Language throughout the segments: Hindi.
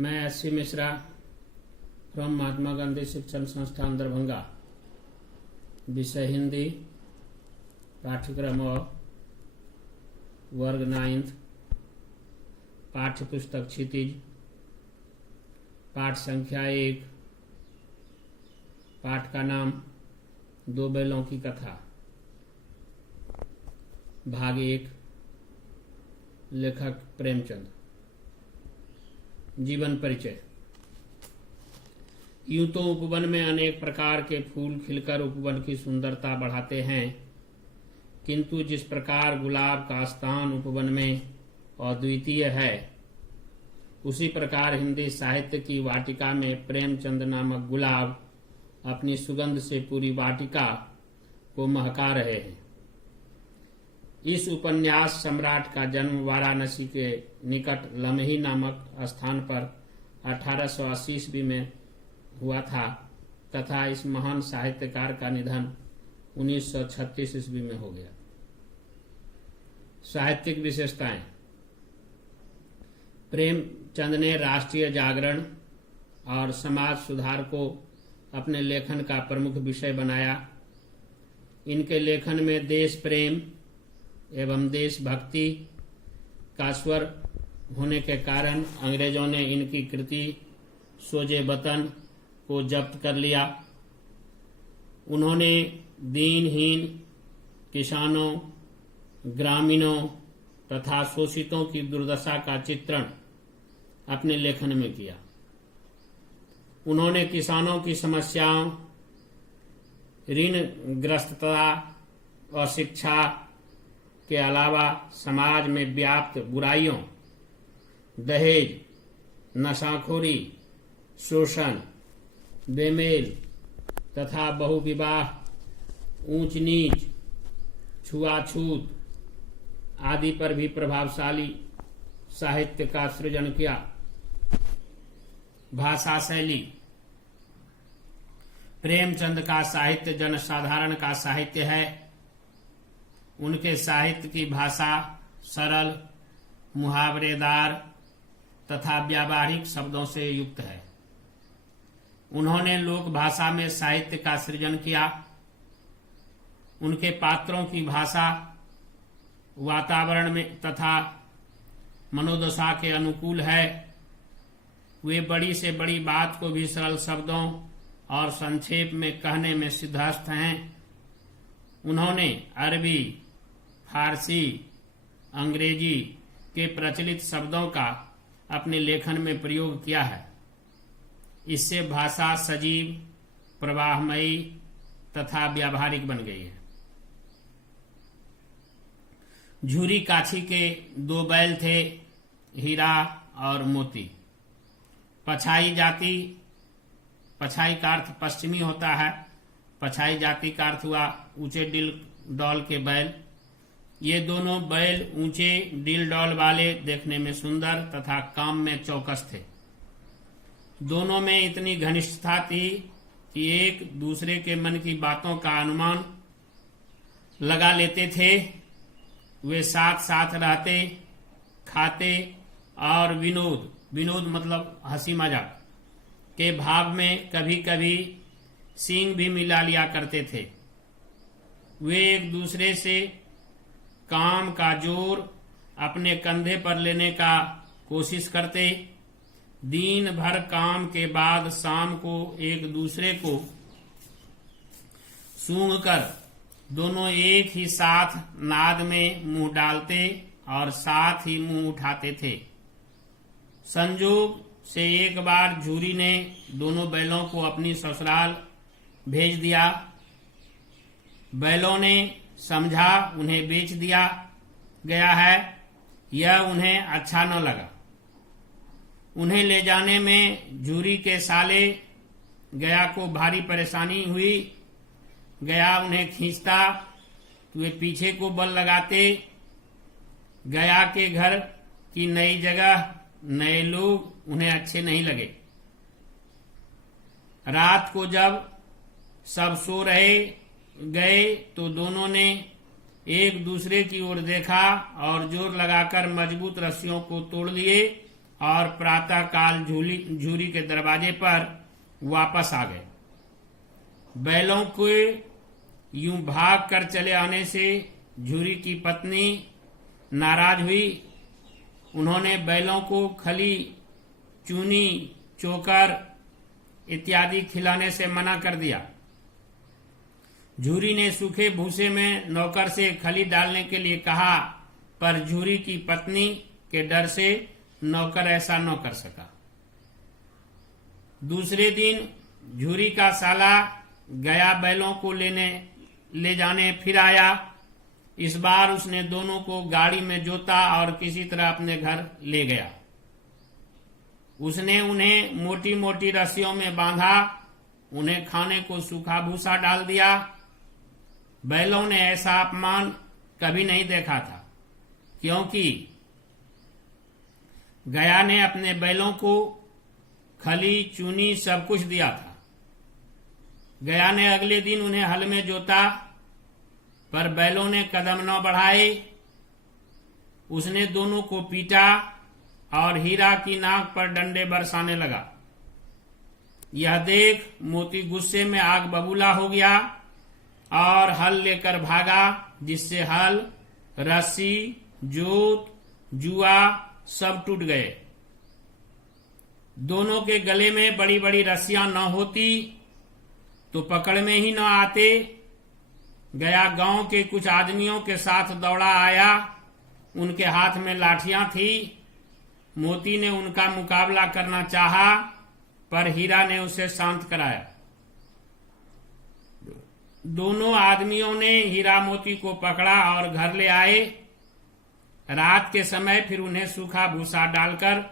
मैं एस.सी. मिश्रा फ्रॉम महात्मा गांधी शिक्षण संस्थान दरभंगा, विषय हिंदी, पाठ्यक्रम वर्ग 9th, पाठ्य पुस्तक क्षितिज, पाठ संख्या 1, पाठ का नाम 2 बैलों की कथा, भाग 1, लेखक प्रेमचंद। जीवन परिचय। यूं तो उपवन में अनेक प्रकार के फूल खिलकर उपवन की सुंदरता बढ़ाते हैं, किंतु जिस प्रकार गुलाब का स्थान उपवन में अद्वितीय है, उसी प्रकार हिंदी साहित्य की वाटिका में प्रेमचंद नामक गुलाब अपनी सुगंध से पूरी वाटिका को महका रहे हैं। इस उपन्यास सम्राट का जन्म वाराणसी के निकट लम्ही नामक स्थान पर 1880 ईस्वी में हुआ था तथा इस महान साहित्यकार का निधन 1936 ईस्वी में हो गया। साहित्यिक विशेषताएं। प्रेमचंद ने राष्ट्रीय जागरण और समाज सुधार को अपने लेखन का प्रमुख विषय बनाया। इनके लेखन में देश प्रेम एवं देशभक्ति का स्वर होने के कारण अंग्रेजों ने इनकी कृति सोजे वतन को जब्त कर लिया। उन्होंने दीनहीन किसानों, ग्रामीणों तथा शोषितों की दुर्दशा का चित्रण अपने लेखन में किया। उन्होंने किसानों की समस्याओं, ऋणग्रस्तता और शिक्षा के अलावा समाज में व्याप्त बुराइयों, दहेज, नशाखोरी, शोषण, बेमेल तथा बहुविवाह, ऊंच नीच, छुआछूत आदि पर भी प्रभावशाली साहित्य का सृजन किया। भाषा शैली। प्रेमचंद का साहित्य जनसाधारण का साहित्य है। उनके साहित्य की भाषा सरल, मुहावरेदार तथा व्यावहारिक शब्दों से युक्त है। उन्होंने लोक भाषा में साहित्य का सृजन किया। उनके पात्रों की भाषा वातावरण में तथा मनोदशा के अनुकूल है। वे बड़ी से बड़ी बात को भी सरल शब्दों और संक्षेप में कहने में सिद्धहस्त हैं। उन्होंने अरबी, फारसी, अंग्रेजी के प्रचलित शब्दों का अपने लेखन में प्रयोग किया है। इससे भाषा सजीव, प्रवाहमयी तथा व्यावहारिक बन गई है। झूरी काछी के 2 बैल थे, हीरा और मोती। पछाई जाति, पछाई का अर्थ पश्चिमी होता है। पछाई जाति का अर्थ हुआ ऊंचे डिल डौल के बैल। ये दोनों बैल ऊंचे डिल डौल वाले, देखने में सुंदर तथा काम में चौकस थे। दोनों में इतनी घनिष्ठता थी कि एक दूसरे के मन की बातों का अनुमान लगा लेते थे। वे साथ साथ रहते, खाते और विनोद मतलब हंसी मजाक के भाव में कभी कभी सींग भी मिला लिया करते थे। वे एक दूसरे से काम का जोर अपने कंधे पर लेने का कोशिश करते। दिन भर काम के बाद शाम को एक दूसरे को सूंघकर दोनों एक ही साथ नाद में मुंह डालते और साथ ही मुंह उठाते थे। संजोग से एक बार झूरी ने दोनों बैलों को अपनी ससुराल भेज दिया। बैलों ने समझा उन्हें बेच दिया गया है। यह उन्हें अच्छा न लगा। उन्हें ले जाने में झूरी के साले गया को भारी परेशानी हुई। गया उन्हें खींचता तो वे पीछे को बल लगाते। गया के घर की नई जगह, नए लोग उन्हें अच्छे नहीं लगे। रात को जब सब सो रहे गए तो दोनों ने एक दूसरे की ओर देखा और जोर लगाकर मजबूत रस्सियों को तोड़ लिए और प्रातः काल झूरी के दरवाजे पर वापस आ गए। बैलों के यूं भाग कर चले आने से झूरी की पत्नी नाराज हुई। उन्होंने बैलों को खली, चूनी, चोकर इत्यादि खिलाने से मना कर दिया। झूरी ने सूखे भूसे में नौकर से खली डालने के लिए कहा, पर झूरी की पत्नी के डर से नौकर ऐसा न कर सका। दूसरे दिन झूरी का साला गया बैलों को ले जाने फिर आया। इस बार उसने दोनों को गाड़ी में जोता और किसी तरह अपने घर ले गया। उसने उन्हें मोटी मोटी रस्सियों में बांधा, उन्हें खाने को सूखा भूसा डाल दिया। बैलों ने ऐसा अपमान कभी नहीं देखा था, क्योंकि गया ने अपने बैलों को खली, चूनी सब कुछ दिया था। गया ने अगले दिन उन्हें हल में जोता, पर बैलों ने कदम न बढ़ाए। उसने दोनों को पीटा और हीरा की नाक पर डंडे बरसाने लगा। यह देख मोती गुस्से में आग बबूला हो गया और हल लेकर भागा, जिससे हल, रस्सी, जोत, जुआ सब टूट गए। दोनों के गले में बड़ी बड़ी रस्सियां न होती तो पकड़ में ही न आते। गया गांव के कुछ आदमियों के साथ दौड़ा आया। उनके हाथ में लाठियां थी। मोती ने उनका मुकाबला करना चाहा, पर हीरा ने उसे शांत कराया। दोनों आदमियों ने हीरा मोती को पकड़ा और घर ले आए। रात के समय फिर उन्हें सूखा भूसा डालकर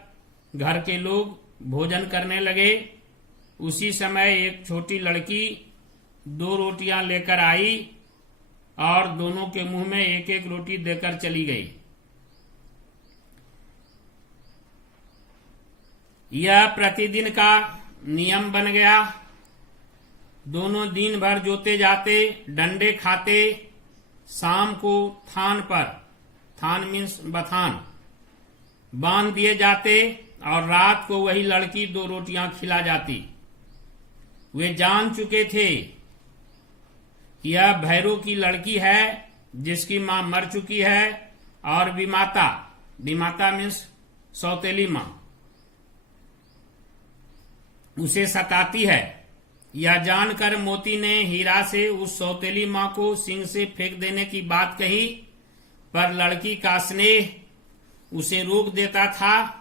घर के लोग भोजन करने लगे। उसी समय एक छोटी लड़की 2 रोटियां लेकर आई और दोनों के मुंह में एक एक रोटी देकर चली गई। यह प्रतिदिन का नियम बन गया। दोनों दिन भर जोते जाते, डंडे खाते। शाम को थान पर, थान मीन्स बथान, बांध दिए जाते और रात को वही लड़की 2 रोटियां खिला जाती। वे जान चुके थे कि यह भैरू की लड़की है, जिसकी मां मर चुकी है और विमाता मीन्स सौतेली मां उसे सताती है। यह जानकर मोती ने हीरा से उस सौतेली मां को सिंह से फेंक देने की बात कही, पर लड़की का स्नेह उसे रोक देता था।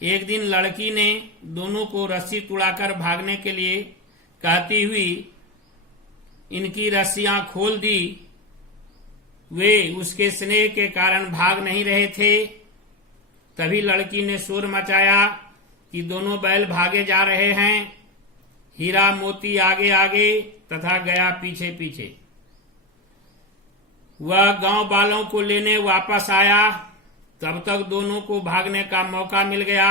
एक दिन लड़की ने दोनों को रस्सी तुड़ाकर भागने के लिए कहती हुई इनकी रस्सियां खोल दी। वे उसके स्नेह के कारण भाग नहीं रहे थे। तभी लड़की ने शोर मचाया कि दोनों बैल भागे जा रहे हैं। हीरा मोती आगे आगे तथा गया पीछे पीछे। वह गांव वालों को लेने वापस आया। तब तक दोनों को भागने का मौका मिल गया।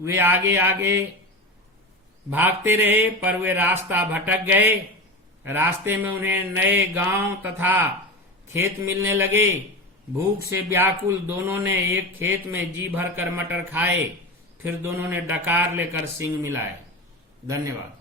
वे आगे आगे भागते रहे, पर वे रास्ता भटक गए। रास्ते में उन्हें नए गांव तथा खेत मिलने लगे। भूख से व्याकुल दोनों ने एक खेत में जी भरकर मटर खाए। फिर दोनों ने डकार लेकर सींग मिलाए। धन्यवाद।